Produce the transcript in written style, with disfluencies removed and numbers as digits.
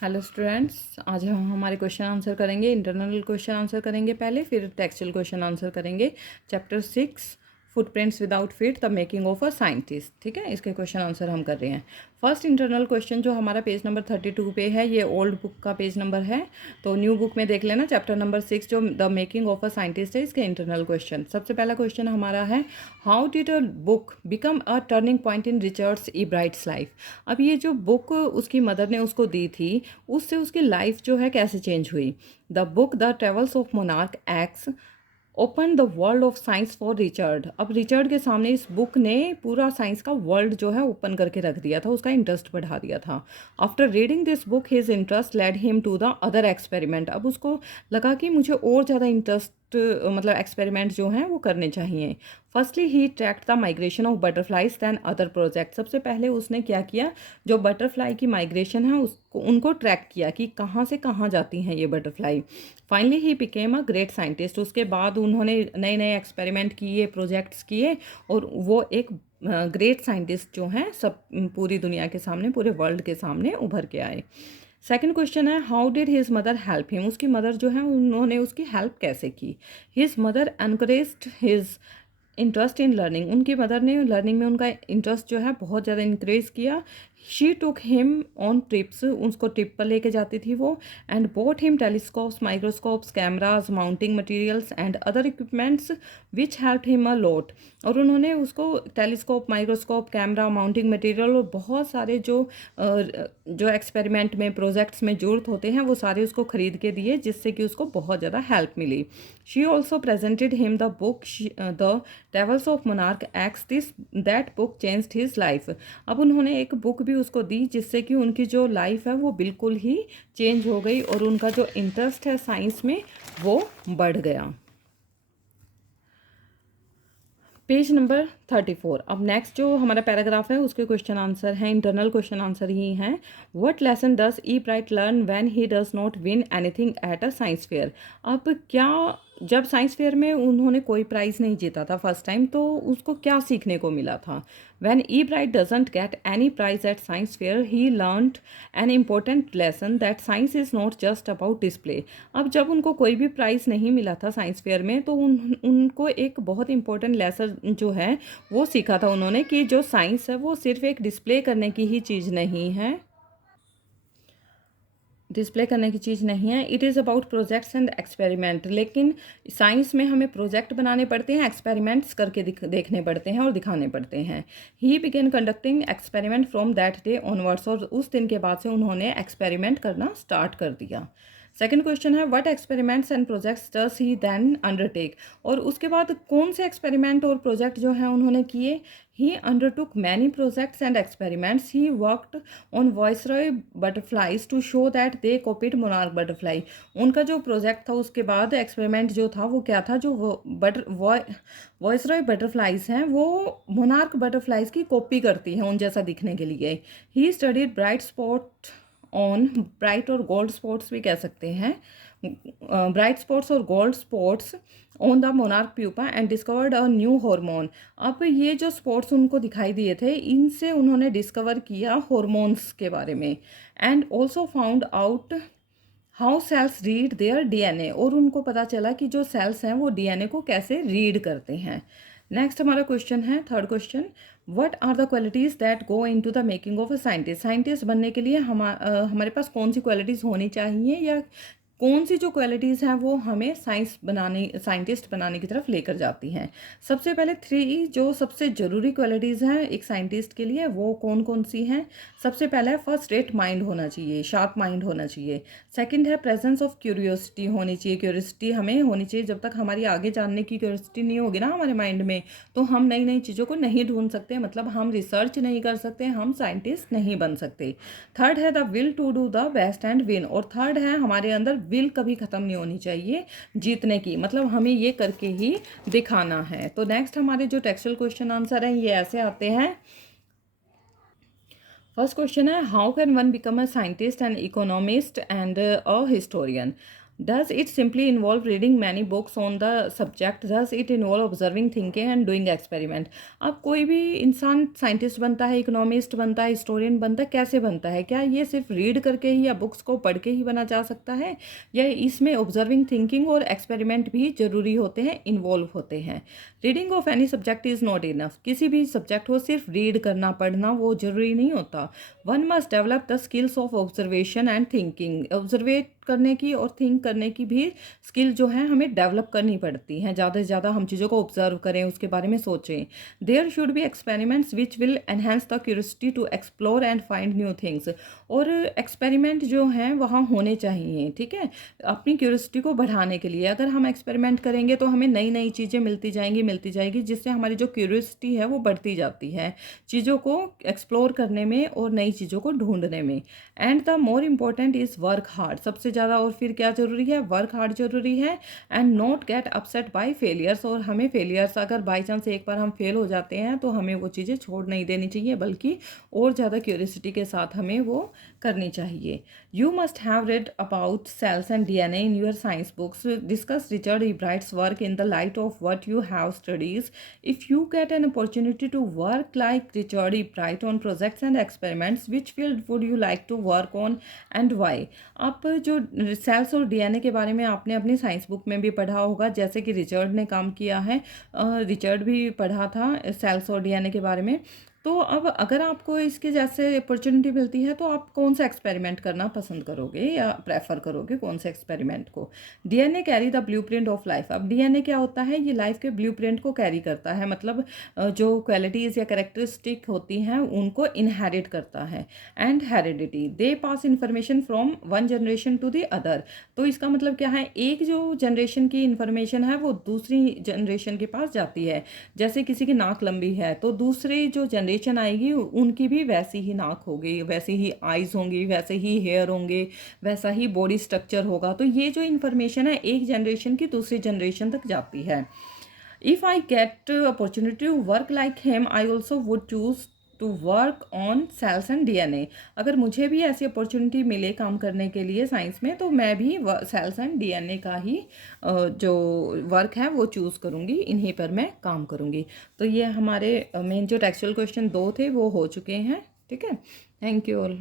Hello students, आज हम हमारे क्वेश्चन आंसर करेंगे। इंटरनल क्वेश्चन आंसर करेंगे पहले, फिर टेक्सचुअल क्वेश्चन आंसर करेंगे। Chapter 6 footprints without feet the making of a scientist. ठीक है, इसके क्वेश्चन आंसर हम कर रहे हैं। फर्स्ट इंटरनल क्वेश्चन जो हमारा पेज नंबर 32 पे है, ये ओल्ड बुक का पेज नंबर है, तो न्यू बुक में देख लेना। चैप्टर नंबर 6 जो the making of a scientist है, इसके इंटरनल क्वेश्चन। सबसे पहला क्वेश्चन हमारा है, how did a book become a turning point in Richards E brides life. अब ये जो बुक उसकी मदर ने उसको दी थी, उससे उसकी लाइफ जो है कैसे चेंज हुई। The book the Travels of Monarch x open the world of science for Richard. अब रिचर्ड के सामने इस बुक ने पूरा साइंस का वर्ल्ड जो है ओपन करके रख दिया था, उसका इंटरेस्ट बढ़ा दिया था। After reading this book his interest led him to the other experiment. अब उसको लगा कि मुझे और ज़्यादा इंटरेस्ट मतलब एक्सपेरिमेंट जो हैं वो करने चाहिए। Firstly he tracked the migration of butterflies than other project. सबसे पहले उसने क्या किया, जो बटरफ्लाई की माइग्रेशन है उसको उनको ट्रैक किया कि कहाँ से कहाँ जाती हैं ये butterfly. Finally he became a great scientist. उसके बाद उन्होंने नए नए एक्सपेरिमेंट किए, प्रोजेक्ट्स किए, और वो एक ग्रेट साइंटिस्ट जो हैं सब पूरी दुनिया के सामने, पूरे वर्ल्ड के सामने उभर के आए। सेकंड क्वेश्चन है, how did his mother help him. उसकी मदर जो है उन्होंने उसकी हेल्प कैसे की। His mother encouraged his interest in learning. उनकी मदर ने लर्निंग में उनका इंटरेस्ट जो है बहुत ज़्यादा इंक्रेज किया। She took him on trips, उसको ट्रिप पर लेके जाती थी वो। And boat him telescopes, microscopes, cameras, mounting materials and other equipments which help him a lot. और उन्होंने उसको telescope, microscope, camera, mounting material और बहुत सारे जो एक्सपेरिमेंट में, प्रोजेक्ट्स में ज़रूरत होते हैं वो सारे उसको ख़रीद के दिए, जिससे कि उसको बहुत ज़्यादा हेल्प मिली। She also presented him the book the Travels of Monarch X. This that book changed his life. अब उन्होंने एक बुक भी उसको दी, जिससे कि उनकी जो लाइफ है वो बिल्कुल ही चेंज हो गई और उनका जो इंटरेस्ट है साइंस में वो बढ़ गया। Page number 34। अब नेक्स्ट जो हमारा पैराग्राफ है उसके क्वेश्चन आंसर हैं, इंटरनल क्वेश्चन आंसर ही हैं। What lesson does E bright learn when he does not win anything at a science fair. अब क्या, जब साइंस फेयर में उन्होंने कोई प्राइज़ नहीं जीता था फर्स्ट टाइम, तो उसको क्या सीखने को मिला था। When E Bright doesn't get any prize at science fair he learned an important lesson that science is not just about display. अब जब उनको कोई भी प्राइज़ नहीं मिला था साइंस फेयर में, तो उनको एक बहुत इंपॉर्टेंट लेसन जो है वो सीखा था उन्होंने, कि जो साइंस है वो सिर्फ एक डिस्प्ले करने की ही चीज़ नहीं है, डिस्प्ले करने की चीज़ नहीं है। It is about projects and experiment. लेकिन साइंस में हमें प्रोजेक्ट बनाने पड़ते हैं, एक्सपेरिमेंट्स करके देखने पड़ते हैं और दिखाने पड़ते हैं। ही begin conducting experiment from that day onwards. और उस दिन के बाद से उन्होंने एक्सपेरिमेंट करना स्टार्ट कर दिया। सेकंड क्वेश्चन है, what experiments and projects does he then undertake. और उसके बाद कौन से एक्सपेरिमेंट और प्रोजेक्ट जो हैं उन्होंने किए। He undertook many projects and experiments. He worked on viceroy butterflies to show that they copied monarch butterfly. उनका जो प्रोजेक्ट था, उसके बाद एक्सपेरिमेंट जो था वो क्या था, जो वॉइसरॉय बटरफ्लाइज हैं वो मोनार्क बटरफ्लाइज की कॉपी करती हैं उन जैसा दिखने के लिए। He studied bright spot on, bright और गोल्ड स्पॉट्स भी कह सकते हैं, ब्राइट स्पॉट्स और gold spots on the monarch pupa and discovered a new hormone. अब ये जो स्पॉट्स उनको दिखाई दिए थे, इनसे उन्होंने डिस्कवर किया हार्मोन्स के बारे में। And also found out how cells read their DNA. और उनको पता चला कि जो सेल्स हैं वो डीएनए को कैसे रीड करते हैं। नेक्स्ट हमारा क्वेश्चन है, third question, what are the qualities that go into the making of a scientist. Scientist बनने के लिए हमारे पास कौन सी क्वालिटीज़ होनी चाहिए, या कौन सी जो क्वालिटीज़ हैं वो हमें साइंटिस्ट बनाने की तरफ लेकर जाती हैं। सबसे पहले 3 जो सबसे ज़रूरी क्वालिटीज़ हैं एक साइंटिस्ट के लिए, वो कौन कौन सी हैं। सबसे पहला है, फर्स्ट रेट माइंड होना चाहिए, शार्प माइंड होना चाहिए। सेकंड है, प्रेजेंस ऑफ क्यूरियोसिटी होनी चाहिए। क्यूरियोसिटी हमें होनी चाहिए। जब तक हमारी आगे जानने की क्यूरियोसिटी नहीं होगी ना हमारे माइंड में, तो हम नई नई चीज़ों को नहीं ढूंढ सकते, मतलब हम रिसर्च नहीं कर सकते, हम साइंटिस्ट नहीं बन सकते। थर्ड है the will to do the best and win. और थर्ड है, हमारे अंदर विल कभी ख़त्म नहीं होनी चाहिए जीतने की, मतलब हमें ये करके ही दिखाना है। तो नेक्स्ट हमारे जो टेक्सचुअल क्वेश्चन आंसर हैं ये ऐसे आते हैं। फर्स्ट क्वेश्चन है, how can one become a scientist and economist and a historian. Does it simply involve reading many books on the subject? Does it involve observing, thinking and doing experiment? अब कोई भी इंसान scientist बनता है, economist बनता है, historian बनता है, कैसे बनता है? क्या ये सिर्फ रीड करके ही या बुक्स को पढ़ के ही बना जा सकता है, या इसमें ऑब्जर्विंग, थिंकिंग और एक्सपेरिमेंट भी जरूरी होते हैं, इन्वॉल्व होते हैं? Reading of any subject is not enough. किसी भी सब्जेक्ट को सिर्फ रीड करना, पढ़ना वो जरूरी नहीं होता। One must develop the skills of observation and thinking. Observe करने की और थिंक करने की भी स्किल जो है हमें डेवलप करनी पड़ती हैं। ज़्यादा से ज़्यादा हम चीज़ों को ऑब्जर्व करें, उसके बारे में सोचें। There should be experiments which will enhance the curiosity to explore and find new things. और एक्सपेरिमेंट जो हैं वहाँ होने चाहिए, ठीक है, अपनी क्यूरियोसिटी को बढ़ाने के लिए। अगर हम एक्सपेरिमेंट करेंगे तो हमें नई नई चीज़ें मिलती जाएंगी, जिससे हमारी जो क्यूरियोसिटी है वो बढ़ती जाती है चीज़ों को एक्सप्लोर करने में और नई चीज़ों को ढूंढने में। And the more important is work hard. सबसे ज़्यादा और फिर क्या ज़रूरी है? वर्क हार्ड ज़रूरी है। And not get upset by failures. और हमें फेलियर्स, अगर बाई चांस एक बार हम फेल हो जाते हैं तो हमें वो चीज़ें छोड़ नहीं देनी चाहिए, बल्कि और ज़्यादा क्यूरियोसिटी के साथ हमें वो करनी चाहिए। You must have read about cells and DNA in your science books. Discuss Richard E. Bright's work in the light of what you have studies. If you get an opportunity to work like Richard E. Bright on projects and experiments, which field would you like to work on and why? आप जो sales और DNA के बारे में आपने अपनी science book में भी पढ़ा होगा, जैसे कि रिचर्ड ने काम किया है, रिचर्ड भी पढ़ा था सेल्स और DNA के बारे में। तो अब अगर आपको इसके जैसे अपॉर्चुनिटी मिलती है तो आप कौन सा एक्सपेरिमेंट करना पसंद करोगे या प्रेफर करोगे, कौन से एक्सपेरिमेंट को? DNA carry the blueprint of life. अब DNA क्या होता है? ये लाइफ के ब्लूप्रिंट को कैरी करता है, मतलब जो क्वालिटीज़ या कैरेक्टरिस्टिक होती हैं उनको इनहेरिट करता है। And heredity, they pass information from one generation to the other. तो इसका मतलब क्या है? एक जो जनरेशन की इंफॉर्मेशन है वो दूसरी जनरेशन के पास जाती है। जैसे किसी की नाक लंबी है तो दूसरी जो जनरेशन आएगी उनकी भी वैसी ही नाक होगी, वैसी ही आईज होंगी, वैसे ही हेयर होंगे, वैसा ही बॉडी स्ट्रक्चर होगा। तो ये जो इन्फॉर्मेशन है एक जनरेशन की दूसरी जनरेशन तक जाती है। If I get opportunity to work like him I also would choose to work on cells and DNA। अगर मुझे भी ऐसी अपॉर्चुनिटी मिले काम करने के लिए साइंस में, तो मैं भी सेल्स एंड DNA का ही जो वर्क है वो चूज़ करूँगी, इन्हीं पर मैं काम करूँगी। तो ये हमारे मेन जो टेक्सचुअल क्वेश्चन 2 थे वो हो चुके हैं, ठीक है। Thank you all.